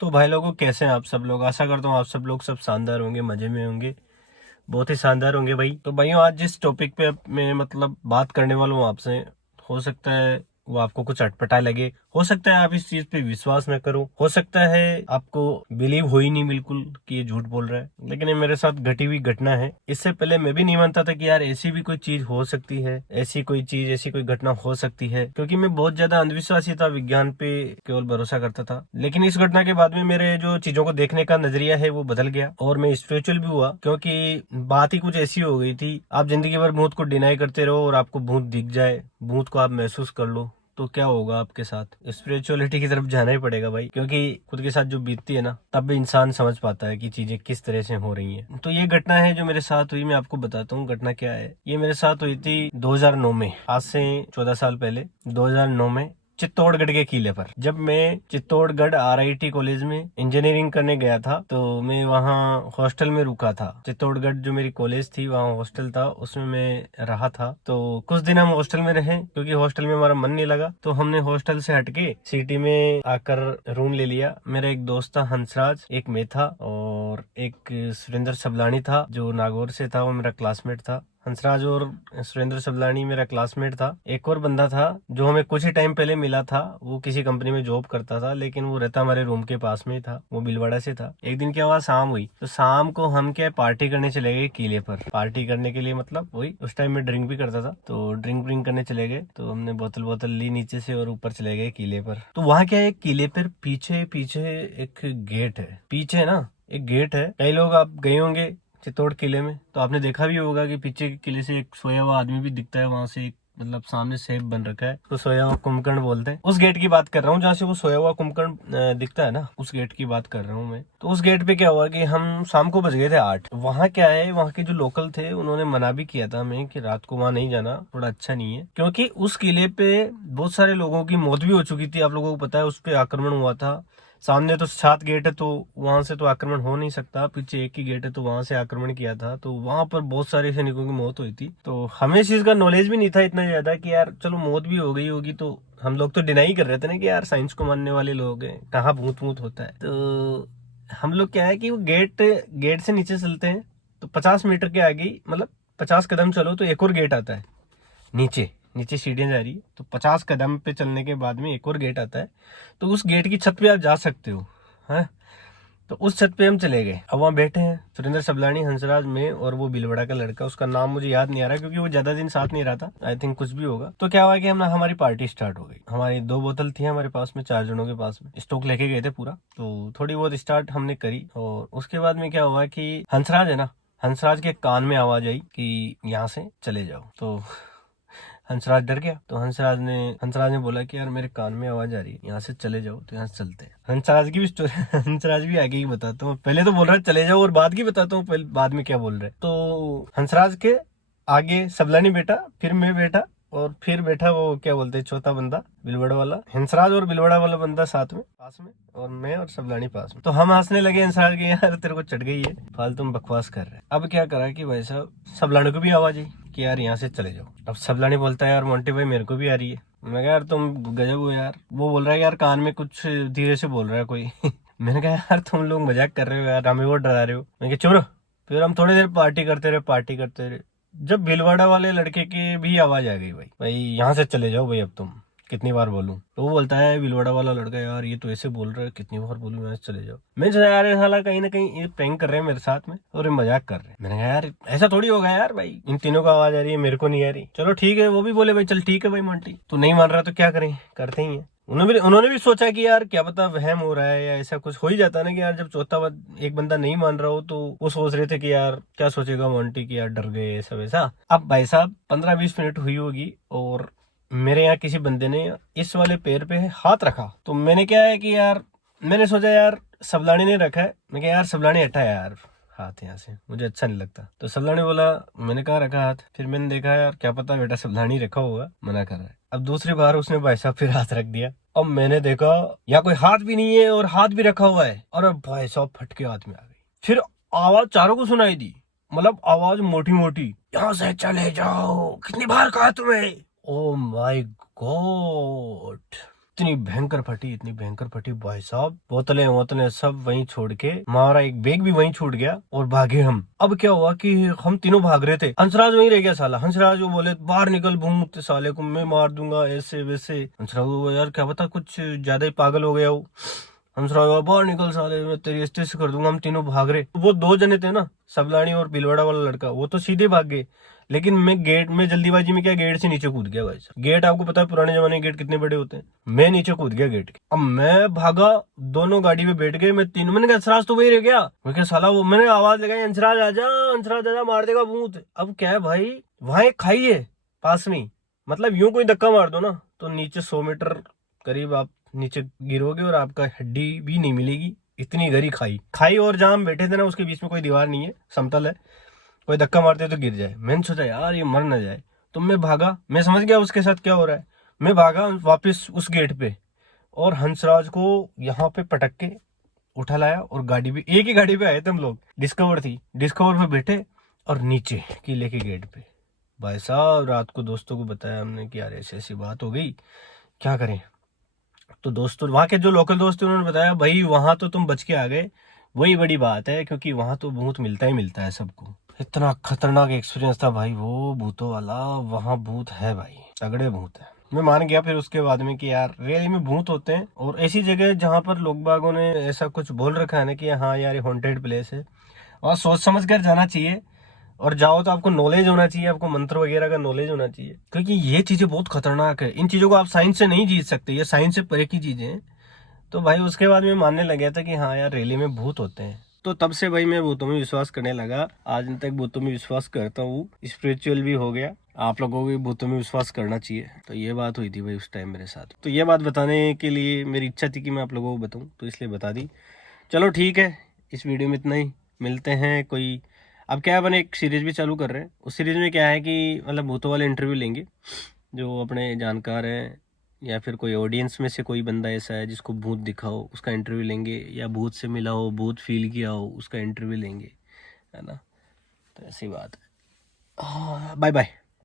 तो भाई लोगों, कैसे हैं आप सब लोग? आशा करता हूँ आप सब लोग सब शानदार होंगे, मजे में होंगे, बहुत ही शानदार होंगे भाई। तो भाइयों, आज जिस टॉपिक पे मैं बात करने वाला हूँ आपसे, हो सकता है वो आपको कुछ अटपटा लगे, हो सकता है आप इस चीज पे विश्वास न करो, हो सकता है आपको बिलीव हो ही नहीं बिल्कुल कि ये झूठ बोल रहा है, लेकिन ये मेरे साथ घटी हुई घटना है। इससे पहले मैं भी नहीं मानता था कि यार ऐसी भी कोई चीज हो सकती है, ऐसी कोई चीज, ऐसी कोई घटना हो सकती है, क्योंकि मैं बहुत ज्यादा अंधविश्वासी था, विज्ञान पे केवल भरोसा करता था। लेकिन इस घटना के बाद में मेरे जो चीजों को देखने का नजरिया है वो बदल गया और मैं स्पिरिचुअल भी हुआ, क्योंकि बात ही कुछ ऐसी हो गई थी। आप जिंदगी भर भूत को डिनाई करते रहो और आपको भूत दिख जाए, भूत को आप महसूस कर लो, तो क्या होगा आपके साथ? स्पिरिचुअलिटी की तरफ जाना ही पड़ेगा भाई, क्योंकि खुद के साथ जो बीतती है ना, तब भी इंसान समझ पाता है कि चीजें किस तरह से हो रही हैं। तो ये घटना है जो मेरे साथ हुई, मैं आपको बताता हूँ घटना क्या है। ये मेरे साथ हुई थी 2009 में, आज से 14 साल पहले, 2009 में, चित्तौड़गढ़ के किले पर। जब मैं चित्तौड़गढ़ RIT कॉलेज में इंजीनियरिंग करने गया था, तो मैं वहाँ हॉस्टल में रुका था। चित्तौड़गढ़ जो मेरी कॉलेज थी, वहाँ हॉस्टल था, उसमें मैं रहा था। तो कुछ दिन हम हॉस्टल में रहे, क्योंकि हॉस्टल में हमारा मन नहीं लगा, तो हमने हॉस्टल से हटके सिटी में आकर रूम ले लिया। मेरा एक दोस्त था हंसराज, एक मैं था, और एक सुरेंद्र सबलानी था जो नागौर से था, वो मेरा क्लासमेट था। हंसराज और सुरेंद्र सबलानी मेरा क्लासमेट था। एक और बंदा था जो हमें कुछ ही टाइम पहले मिला था, वो किसी कंपनी में जॉब करता था, लेकिन वो रहता हमारे रूम के पास में ही था, वो भीलवाड़ा से था। एक दिन क्या हुआ, शाम हुई, तो शाम को हम क्या पार्टी करने चले गए किले पर। पार्टी करने के लिए मतलब वही, उस टाइम में ड्रिंक भी करता था, तो ड्रिंक व्रिंक करने चले गए। तो हमने बोतल बोतल ली नीचे से और ऊपर चले गए किले पर। तो वहाँ क्या है, किले पर पीछे पीछे एक गेट है, पीछे ना एक गेट है। कई लोग आप गए होंगे चित्तौड़ किले में, तो आपने देखा भी होगा कि पीछे के किले से एक सोया हुआ आदमी भी दिखता है, वहां से एक सामने सेफ बन रखा है, तो सोया हुआ कुंभकर्ण बोलते हैं। उस गेट की बात कर रहा हूँ जहाँ से वो सोया हुआ कुंभकर्ण दिखता है ना, उस गेट की बात कर रहा हूँ मैं। तो उस गेट पे क्या हुआ कि हम शाम को बज गए थे 8। वहाँ क्या है, वहाँ के जो लोकल थे उन्होंने मना भी किया था हमें कि रात को वहाँ नहीं जाना, थोड़ा अच्छा नहीं है, क्योंकि उस किले पे बहुत सारे लोगों की मौत भी हो चुकी थी। आप लोगों को पता है, उस पे आक्रमण हुआ था। सामने तो 7 गेट है, तो वहां से तो आक्रमण हो नहीं सकता, पीछे एक ही गेट है, तो वहां से आक्रमण किया था, तो वहां पर बहुत सारे सैनिकों की मौत हुई थी। तो हमें इस चीज का नॉलेज भी नहीं था इतना ज्यादा कि यार चलो मौत भी हो गई होगी, तो हम लोग तो डिनाई कर रहे थे ना कि यार साइंस को मानने वाले लोग हैं, कहाँ भूत वूत होता है। तो हम लोग क्या है कि वो गेट गेट से नीचे चलते हैं, तो 50 मीटर के आगे, मतलब 50 कदम चलो तो एक और गेट आता है। नीचे नीचे सीढ़ियां जा रही है, तो 50 कदम पे चलने के बाद में एक और गेट आता है, तो उस गेट की छत पे आप जा सकते हो। है, तो उस छत पे हम चले गए। अब वहाँ बैठे हैं सुरेंद्र सबलानी, हंसराज, में और वो भीलवाड़ा का लड़का, उसका नाम मुझे याद नहीं आ रहा क्योंकि वो ज्यादा दिन साथ नहीं रहा था, आई थिंक कुछ भी होगा। तो क्या हुआ कि हमारी पार्टी स्टार्ट हो गई। हमारी 2 बोतल थी हमारे पास में, 4 जनों के पास में स्टॉक लेके गए थे पूरा, तो थोड़ी बहुत स्टार्ट हमने करी। और उसके बाद में क्या हुआ कि हंसराज है ना, हंसराज के कान में आवाज आई कि यहाँ से चले जाओ। तो हंसराज डर गया, तो हंसराज ने बोला कि यार मेरे कान में आवाज आ रही है, यहाँ से चले जाओ, तो यहाँ से चलते हैं। हंसराज की भी स्टोरी हंसराज भी आगे ही बताता हूँ, पहले तो बोल रहा है चले जाओ और बाद की बताता हूँ, पहले बाद में क्या बोल रहे हैं। तो हंसराज के आगे सबलानी बैठा, फिर मैं बैठा, और फिर बैठा वो क्या बोलते हैं चौथा बंदा, बिलवड़ा वाला। हंसराज और बिलवड़ा वाला बंदा साथ में पास में, और मैं और सबलानी पास में। तो हम हंसने लगे हंसराज के, यार तेरे को चढ़ गई है, फालतू में बकवास कर रहे हैं। अब क्या करा कि भाई साहब सबलानी को भी आवाज आई कि यार यहाँ से चले जाओ। अब सबलानी बोलता है यार मोंटी भाई मेरे को भी आ रही है। मैं कहा यार तुम गजब हो यार। वो बोल रहा है यार कान में कुछ धीरे से बोल रहा है कोई मैंने कहा यार तुम लोग मजाक कर रहे हो यार, हमें वो डरा रहे हो। मैं कहा चुप रहो। फिर हम थोड़ी देर पार्टी करते रहे, जब भीलवाड़ा वाले लड़के की भी आवाज आ गई, भाई भाई यहाँ से चले जाओ भाई, अब तुम कितनी बार बोलूं। तो वो बोलता है भीलवाड़ा वाला लड़का, यार ये तो ऐसे बोल रहा है, कितनी बार बोलूं यहाँ से चले जाओ। मैं सोचा यार ये साला कहीं ना कहीं ये प्रैंक कर रहे हैं मेरे साथ में और ये मजाक कर रहे हैं। मैंने कहा यार ऐसा थोड़ी होगा यार, भाई इन तीनों को आवाज आ रही है, मेरे को नहीं आ रही। चलो ठीक है, वो भी बोले भाई चल ठीक है भाई मोंटी, तू नहीं मान रहा तो क्या करें, करते ही है। उन्होंने भी सोचा कि यार क्या पता वहम हो रहा है या ऐसा कुछ हो ही जाता है ना, कि यार जब एक बंदा नहीं मान रहा हो, तो वो सोच रहे थे कि यार क्या सोचेगा मोंटी की, यार डर गए ऐसा वैसा। अब भाई साहब 15-20 मिनट हुई होगी, और मेरे यहाँ किसी बंदे ने इस वाले पैर पे हाथ रखा। तो मैंने क्या है कि यार मैंने सोचा यार सबलानी ने रखा है, मैं कहा यार सबलानी हटा यार हाथ यहाँ से, मुझे अच्छा नहीं लगता। तो सबलानी बोला मैंने कहा रखा हाथ। फिर मैंने देखा यार क्या पता बेटा सबलानी रखा होगा, मना कर रहा है। अब दूसरी बार उसने भाई साहब फिर हाथ रख दिया। अब मैंने देखा यहाँ कोई हाथ भी नहीं है और हाथ भी रखा हुआ है, और भाई साहब फटके हाथ में आ गई। फिर आवाज चारों को सुनाई दी, मतलब आवाज मोटी मोटी, यहाँ से चले जाओ, कितनी बार कहा तुम्हें। ओ माय गॉड, इतनी भयंकर फटी भाई साहब, बोतलें सब वहीं छोड़ के, हमारा एक बैग भी वहीं छूट गया और भागे हम। अब क्या हुआ कि हम तीनों भाग रहे थे, हंसराज वहीं रह गया साला। हंसराज वो बोले बाहर निकल भूत, साले को मैं मार दूंगा ऐसे वैसे। हंसराज वो यार क्या पता कुछ ज्यादा ही पागल हो गया वो। हंसराज बाहर निकल साले, मैं तेरी स्टेज कर दूंगा। हम तीनों भाग रहे, वो 2 जने थे ना, सबलानी और बिलवाड़ा वाला लड़का, वो तो सीधे भाग गए, लेकिन मैं गेट में जल्दीबाजी में क्या गेट से नीचे कूद गया भाई साहब। गेट आपको पता है पुराने जमाने के गेट कितने बड़े होते हैं, मैं नीचे कूद गया गेट के। अब मैं भागा, दोनों गाड़ी में बैठ गए, मैं तीनों, मैंने कहा हंसराज तो वही रह गया। मैं क्या साला, वो मैंने आवाज लगाई हंसराज आजा, हंसराज आजा, मार देगा भूत। अब क्या है भाई, वहां एक खाई है पास में, मतलब यूं कोई धक्का मार दो ना तो नीचे 100 मीटर करीब आप नीचे गिरोगे और आपका हड्डी भी नहीं मिलेगी, इतनी गहरी खाई। और जहां हम बैठे थे ना उसके बीच में कोई दीवार नहीं है, समतल है, कोई धक्का मारते तो गिर जाए। मैंने सोचा यार ये मर ना जाए, तो मैं भागा, मैं समझ गया उसके साथ क्या हो रहा है। मैं भागा वापस उस गेट पे और हंसराज को यहाँ पे पटक के उठा लाया, और गाड़ी भी एक ही गाड़ी पे आए थे हम लोग, डिस्कवर थी, डिस्कवर पे बैठे और नीचे किले के गेट पे। भाई साहब रात को दोस्तों को बताया हमने कि यार ऐसी ऐसी बात हो गई, क्या करें। तो दोस्तों, वहां के जो लोकल दोस्त थे उन्होंने बताया भाई वहां तो तुम बच के आ गए, वही बड़ी बात है, क्योंकि वहां तो भूत मिलता ही मिलता है सबको। इतना खतरनाक एक्सपीरियंस था भाई वो भूतों वाला, वहां भूत है भाई, तगड़े भूत है। मैं मान गया फिर उसके बाद में कि यार रियली में भूत होते हैं, और ऐसी जगह जहां पर लोग बागों ने ऐसा कुछ बोल रखा है ना कि हाँ यार ये हॉन्टेड प्लेस है, और सोच समझ कर जाना चाहिए। और जाओ तो आपको नॉलेज होना चाहिए, आपको मंत्र वगैरह का नॉलेज होना चाहिए, क्योंकि ये चीजें बहुत खतरनाक है। इन चीजों को आप साइंस से नहीं जीत सकते, ये साइंस से परे की चीजें हैं। तो भाई उसके बाद मैं मानने लग गया था कि हाँ यार रियली में भूत होते हैं। तो तब से भाई मैं भूतों में विश्वास करने लगा, आज तक भूतों में विश्वास करता हूँ, स्पिरिचुअल भी हो गया। आप लोगों को भी भूतों में विश्वास करना चाहिए। तो ये बात हुई थी भाई उस टाइम मेरे साथ, तो ये बात बताने के लिए मेरी इच्छा थी कि मैं आप लोगों को बताऊं, तो इसलिए बता दी। चलो ठीक है, इस वीडियो में इतना ही, मिलते हैं कोई। अब क्या है, अपन एक सीरीज भी चालू कर रहे हैं, उस सीरीज में क्या है कि मतलब भूतों वाले इंटरव्यू लेंगे, जो अपने जानकार हैं, या फिर कोई ऑडियंस में से कोई बंदा ऐसा है जिसको भूत दिखा हो, उसका इंटरव्यू लेंगे, या भूत से मिला हो, भूत फील किया हो, उसका इंटरव्यू लेंगे, है ना। तो ऐसी बात है। Bye bye.